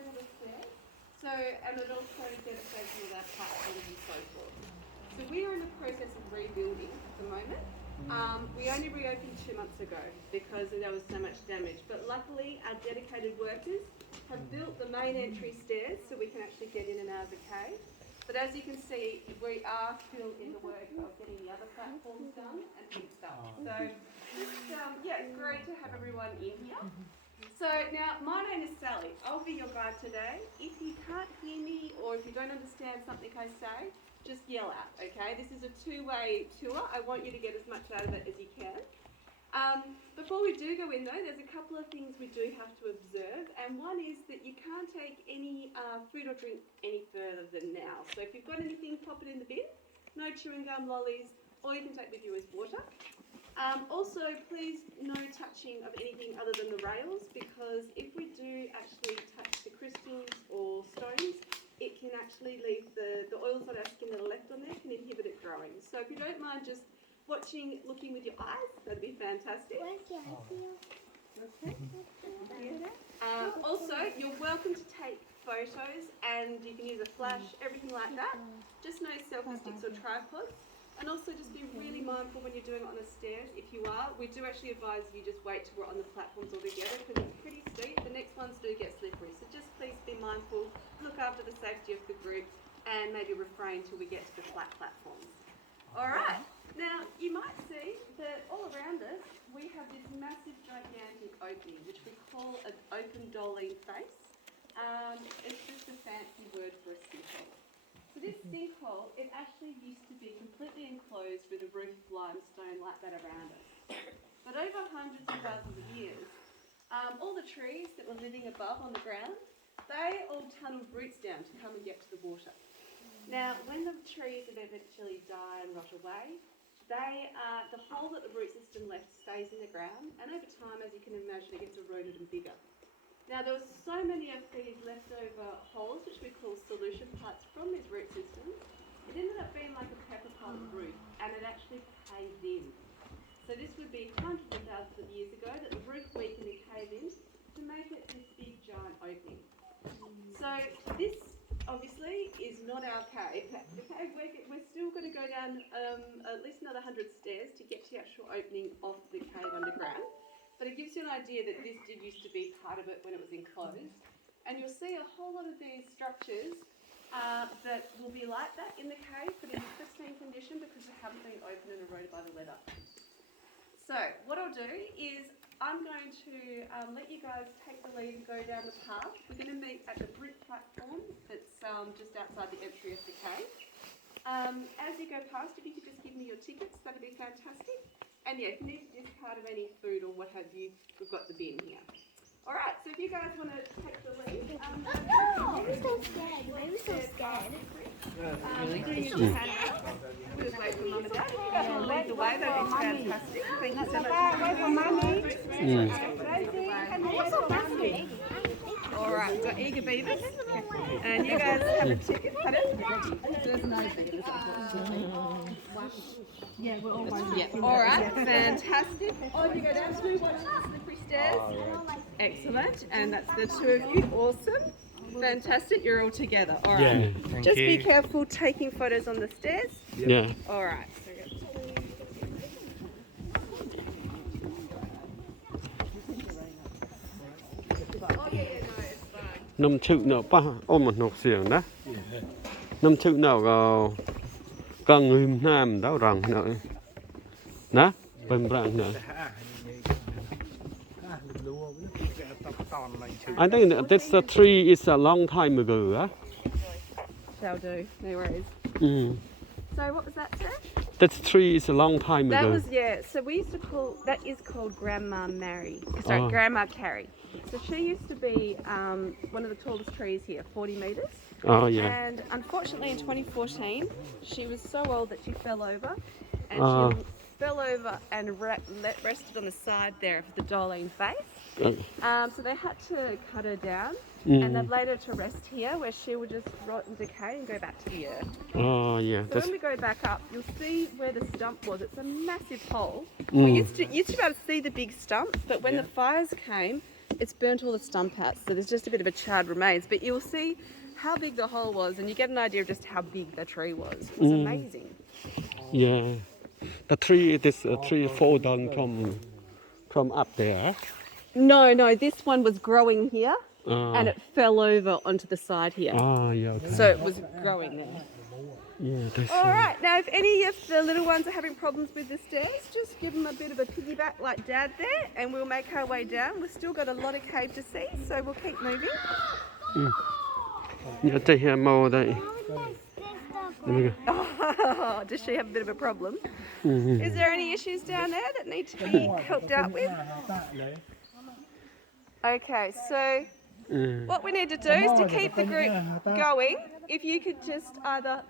all the stairs. So, and it also dedicates all our platforms and so forth. So we are in the process of rebuilding at the moment. We only reopened 2 months ago because there was so much damage. But luckily, our dedicated workers have built the main entry stairs so we can actually get in and out of the cave. But as you can see, we are still in the work of getting the other platforms done and fixed up. So, yeah, it's great to have everyone in here. So now, my name is Sally. I'll be your guide today. If you can't hear me or if you don't understand something I say, just yell out, okay? This is a two-way tour. I want you to get as much out of it as you can. Before we do go in though, there's a couple of things we do have to observe, and one is that you can't take any food or drink any further than now. So if you've got anything, pop it in the bin. No chewing gum, lollies, all you can take with you is water. Also, please no touching of anything other than the rails, because if we do actually touch the crystals or stones, it can actually leave the oils on our skin that are left on there can inhibit it growing. So if you don't mind just looking with your eyes, that'd be fantastic. Okay. Also, you're welcome to take photos, and you can use a flash, everything like that. Just no selfie sticks or tripods. And also just be really mindful when you're doing it on the stairs. If you are, we do actually advise you just wait till we're on the platforms altogether because it's pretty steep. The next ones do get slippery. So just please be mindful, look after the safety of the group, and maybe refrain till we get to the flat platforms. All right. Now, you might see that all around us, we have this massive, gigantic opening, which we call an open doling face. It's just a fancy word for a sinkhole. So this sinkhole, it actually used to be completely enclosed with a roof of limestone like that around us. But over hundreds of thousands of years, all the trees that were living above on the ground, they all tunnelled roots down to come and get to the water. Now, when the trees eventually die and rot away, the hole that the root system left stays in the ground, and over time, as you can imagine, it gets eroded and bigger. Now, there were so many of these leftover holes, which we call solution parts from these root systems, it ended up being like a pepper pot roof, and it actually caved in. So this would be hundreds of thousands of years ago that the roof weakened and caved in to make it this big, giant opening. So this, obviously, is not our cave. Okay, we're still going to go down at least another 100 stairs to get to the actual opening of the cave underground. But it gives you an idea that this did used to be part of it when it was enclosed. And you'll see a whole lot of these structures that will be like that in the cave, but in pristine condition because they haven't been opened and eroded by the weather. So what I'll do is I'm going to let you guys take the lead and go down the path. We're going to meet at the brick platform that's just outside the entry of the cave. As you go past, if you could just give me your tickets, that'd be fantastic. And yeah, if you need to discard of any food or what have you, we've got the bin here. All right, so if you guys want to take the lead. I'm so scared. I'm so scared. We'll just wait for Mum and Dad. If you guys want to lead the way, that'd be fantastic. Thank you so much. Wait for Mummy. All right, we've got eager beavers. And you guys have a ticket. There's no beavers, unfortunately. Yeah, we're all all right, fantastic. Oh, you go down to watch the slippery stairs. Excellent, and that's the two of you. Awesome, fantastic. You're all together. All right. Yeah, Just be careful taking photos on the stairs. Yeah. All right. Nằm chịu nào pa ôm một nọc xiềng đó. Nằm chịu nào càng người nam đó rằng nữa. Nè, bên rằng nữa. I think that this tree is a long time ago, huh? Shall do. No worries. So what was that, sir? That tree is a long time ago. That was, yeah. So we used to call, that is called Grandma Mary. Sorry, Grandma Carrie. So she used to be one of the tallest trees here, 40 metres. Oh, yeah. And unfortunately in 2014, she was so old that she fell over. And she fell over and rested on the side there of the Dolene face. So they had to cut her down. And they've laid her to rest here where she will just rot and decay and go back to the earth. Oh, yeah. So when we go back up, you'll see where the stump was. It's a massive hole. We used to be able to see the big stump, but when the fires came, it's burnt all the stump out, so there's just a bit of a charred remains. But you'll see how big the hole was, and you get an idea of just how big the tree was. It was amazing. Yeah. The tree, this tree fall down from up there. No, this one was growing here, Ah. and it fell over onto the side here. Ah, yeah, okay. So it was growing there. Yeah, that's All right, now if any of the little ones are having problems with the stairs, just give them a bit of a piggyback like Dad there, and we'll make our way down. We've still got a lot of cave to see, so we'll keep moving. Yeah, take here more đây. Oh, does she have a bit of a problem? Is there any issues down there that need to be helped out with? Okay, so what we need to do is to keep the group going. If you could just either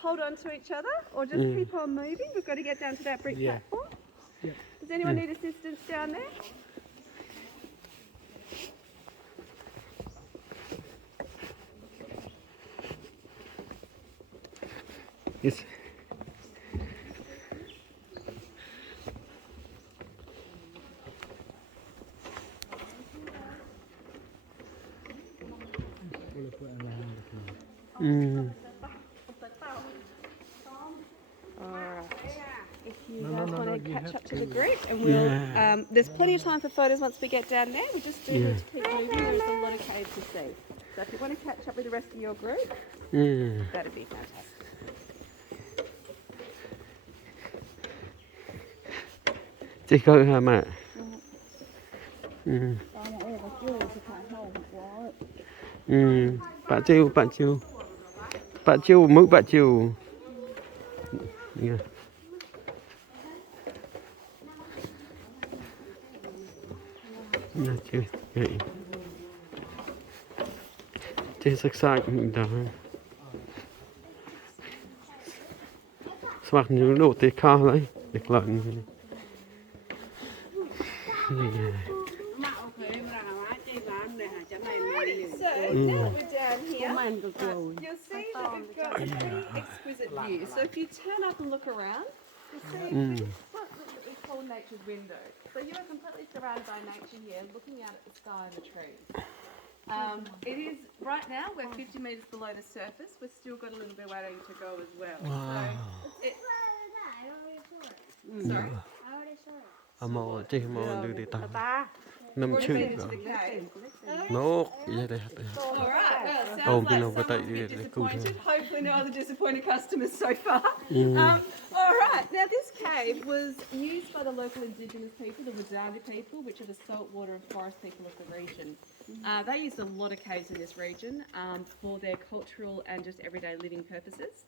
hold on to each other or just keep on moving. We've got to get down to that brick platform. Does anyone need assistance down there? Yes. Alright. If you guys want to catch up to the group, and we'll there's plenty of time for photos once we get down there. We just do need to keep moving. There's a lot of caves to see. So if you want to catch up with the rest of your group, that'd be fantastic. Chị coi hả mẹ? Bạn chiêu, bạn chiêu. Bạn chiêu, mức bạn chiêu. Yeah. Nè chị, vậy. Chị sắc sạc đó. Sạc những đồ tế cao đấy. Được lợn. So now that we're down here, you'll see that we've got a pretty exquisite view. So if you turn up and look around, you'll see this front that we call nature's window. So you are completely surrounded by nature here, looking out at the sky and the trees. It is, right now, we're 50 metres below the surface. We've still got a little bit way to go as well. Wow. So, sorry? Màu chị màu đưa đi tao. Năm We're chữ headed rồi. to the cave. Nó vậy đây. Alright, well, it Oh, sounds you like know, but someone's a I- bit yeah, disappointed. Hopefully no other disappointed customers so far. Alright, now this cave was used by the local indigenous people, the Wadanda people, which are the saltwater and forest people of the region. They used a lot of caves in this region for their cultural and just everyday living purposes.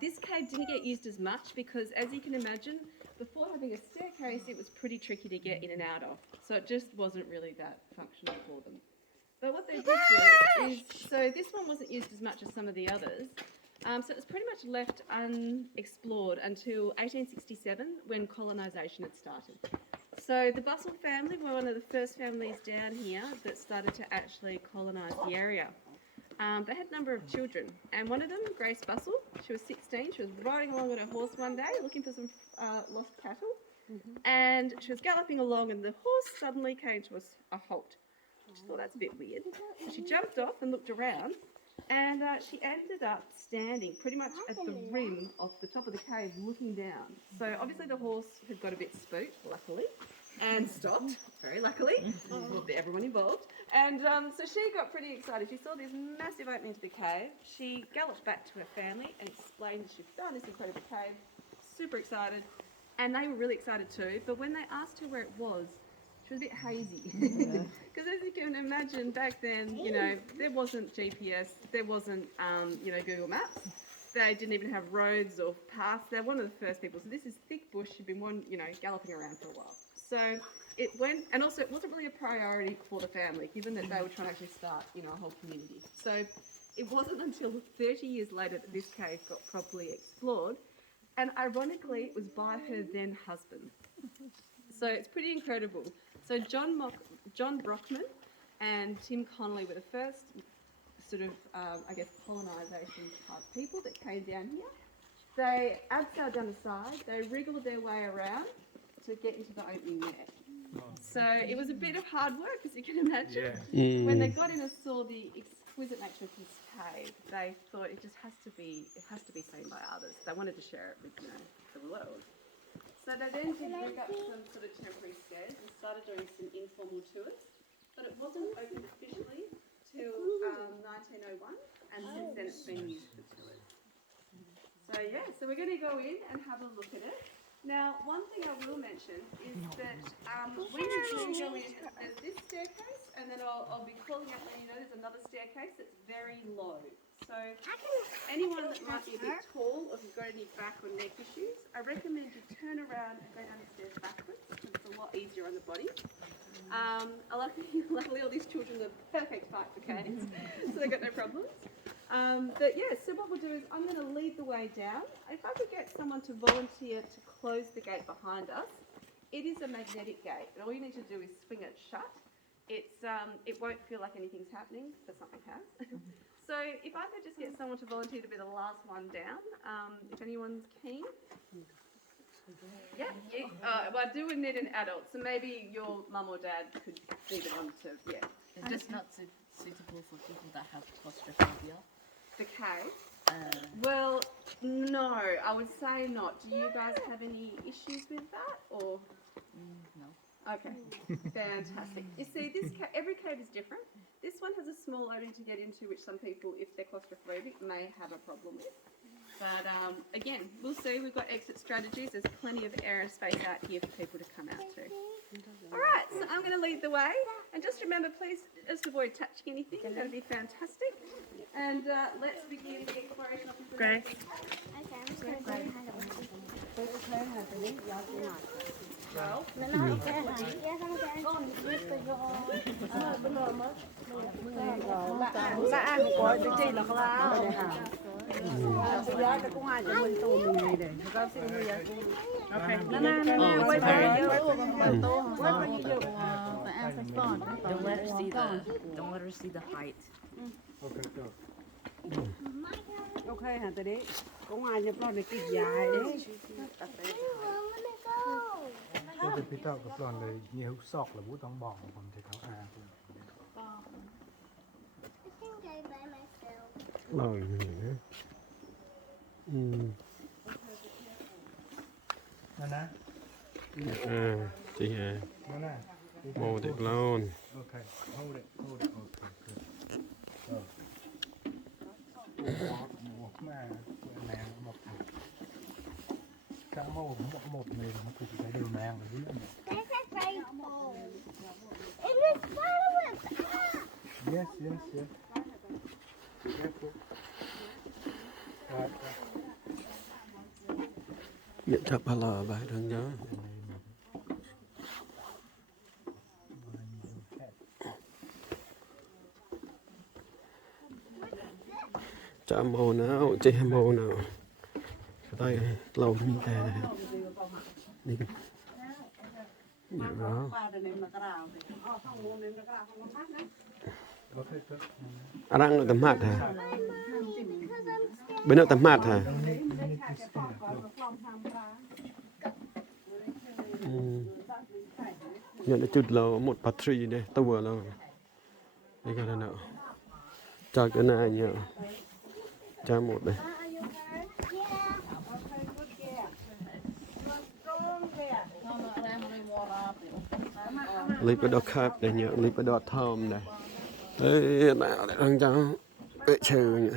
This cave didn't get used as much because, as you can imagine, before having a staircase, it was pretty tricky to get in and out of. So it just wasn't really that functional for them. But what they did do is, so this one wasn't used as much as some of the others. So it was pretty much left unexplored until 1867 when colonisation had started. So the Bustle family were one of the first families down here that started to actually colonise the area. They had a number of children, and one of them, Grace Bustle, she was 16, she was riding along on her horse one day looking for some lost cattle, and she was galloping along and the horse suddenly came to a halt. She thought, that's a bit weird. So she jumped off and looked around, and she ended up standing pretty much at the rim of the top of the cave looking down. So obviously the horse had got a bit spooked, luckily, and stopped, very luckily, for everyone involved. And so she got pretty excited. She saw this massive opening to the cave. She galloped back to her family and explained that she'd found this incredible cave. Super excited. And they were really excited too. But when they asked her where it was, she was a bit hazy. Because as you can imagine, back then, you know, there wasn't GPS, there wasn't, you know, Google Maps. They didn't even have roads or paths. They're one of the first people. So this is thick bush. She'd been, you know, galloping around for a while. So it went, and also it wasn't really a priority for the family, given that they were trying to actually start, you know, a whole community. So it wasn't until 30 years later that this cave got properly explored. And ironically, it was by her then husband. So it's pretty incredible. So John Brockman and Tim Connolly were the first sort of, I guess, colonisation type people that came down here. They abseiled down the side, they wriggled their way around to get into the opening there. So it was a bit of hard work, as you can imagine. Yeah. When they got in and saw the exquisite nature of his cave, they thought it has to be seen by others. They wanted to share it with the world. So they then did rig up some sort of temporary stairs and started doing some informal tours. But it wasn't opened officially till 1901, and since then it's been used for tours. So yeah, so we're going to go in and have a look at it. Now, one thing I will mention is that when you do go in, there's this staircase, and then I'll be calling out letting you know there's another staircase that's very low. So anyone that might be a bit tall or if you've got any back or neck issues, I recommend you turn around and go down the stairs backwards because it's a lot easier on the body. Luckily all these children are perfect height for canes, so they've got no problems. But yeah, so what we'll do is I'm going to lead the way down. If I could get someone to volunteer to close the gate behind us. It is a magnetic gate, and all you need to do is swing it shut. It won't feel like anything's happening, but something has. So if I could just get someone to volunteer to be the last one down, if anyone's keen. Yeah, well, I do need an adult, so maybe your mum or dad could be the one to, yeah. It's just not suitable for people that have claustrophobia. The cave? Well, no, I would say not. Do you guys have any issues with that, or? No. Okay, fantastic. You see, every cave is different. This one has a small opening to get into, which some people, if they're claustrophobic, may have a problem with. But again, we'll see. We've got exit strategies. There's plenty of air and space out here for people to come out to. All right, so I'm going to lead the way. And just remember, please, just avoid touching anything. That would be fantastic. And let's begin the exploration of this. Great. Okay, I'm just going to go behind it with you. Well, No, okay. Yes, I'm okay. Don't let her see the height. Ok hả tới đấy. Có ngoài nhập lon này kịp dài đấy. Tôiจะพิจารณากับหลอนเลยเงี้ยซอกหรือว่าต้องบอกผมจะเขาอา I think I by myself. Rồi nữa. นั่นนะ Chị à, นั่นนะ mô tiệc lon. โอเค hold it hold it โอเคหมวกมาแมงหมดข้างหม้อผมหมดเลยผมถูกใช้ดูแมงเลยนี่ There's a rainbow. It is following us. yes yes yes careful right Nhận chập bà lò bà đừng nhớ. Chả màu nào, chị màu nào. Đây, lâu như thế này. Đi. Dạ đó. Răng là tầm mát hả? My mommy, because I'm scared. Bên đó tầm mát hả? Nhận được chút lâu một battery đây, tôi vừa lâu. Đây cái nào. Cho cái này nhờ. Cho một đây. Are you okay? Yeah. Lấy cái đó khắp để nhờ, lấy cái đó thơm này. Đấy, nào để đang cho cái trừ nhỉ.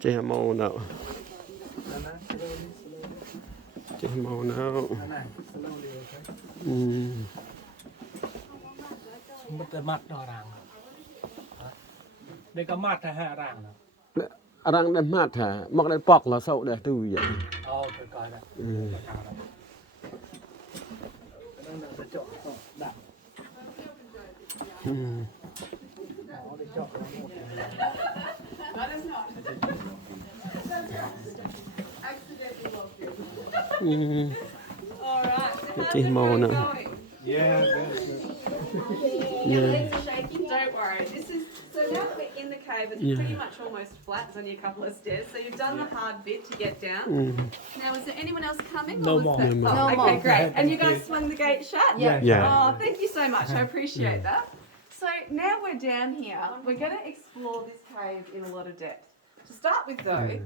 Che màu nào. Che màu nào. มันจะมัดดอรังเด็กก็มัดทหารรัง Răng đem mát hả? Mặc đây bọc là sậu để từ vậy. อ๋อเคยก่อนนะนั่นจะเจาะดักอ๋อได้เจาะหมดเลย all right. So Chị màu nữa. yeah Your legs are shaking. Don't worry. This is so now that we're in the cave, it's pretty much almost flat. There's only a couple of stairs, so you've done the hard bit to get down. Now, is there anyone else coming? No or was more. that- No oh, more. okay, No more. great. And you Thank guys you. swung the gate shut? Yeah. Yeah. Oh, thank you so much. I appreciate that. So now we're down here. We're going to explore this cave in a lot of depth. To start with, though,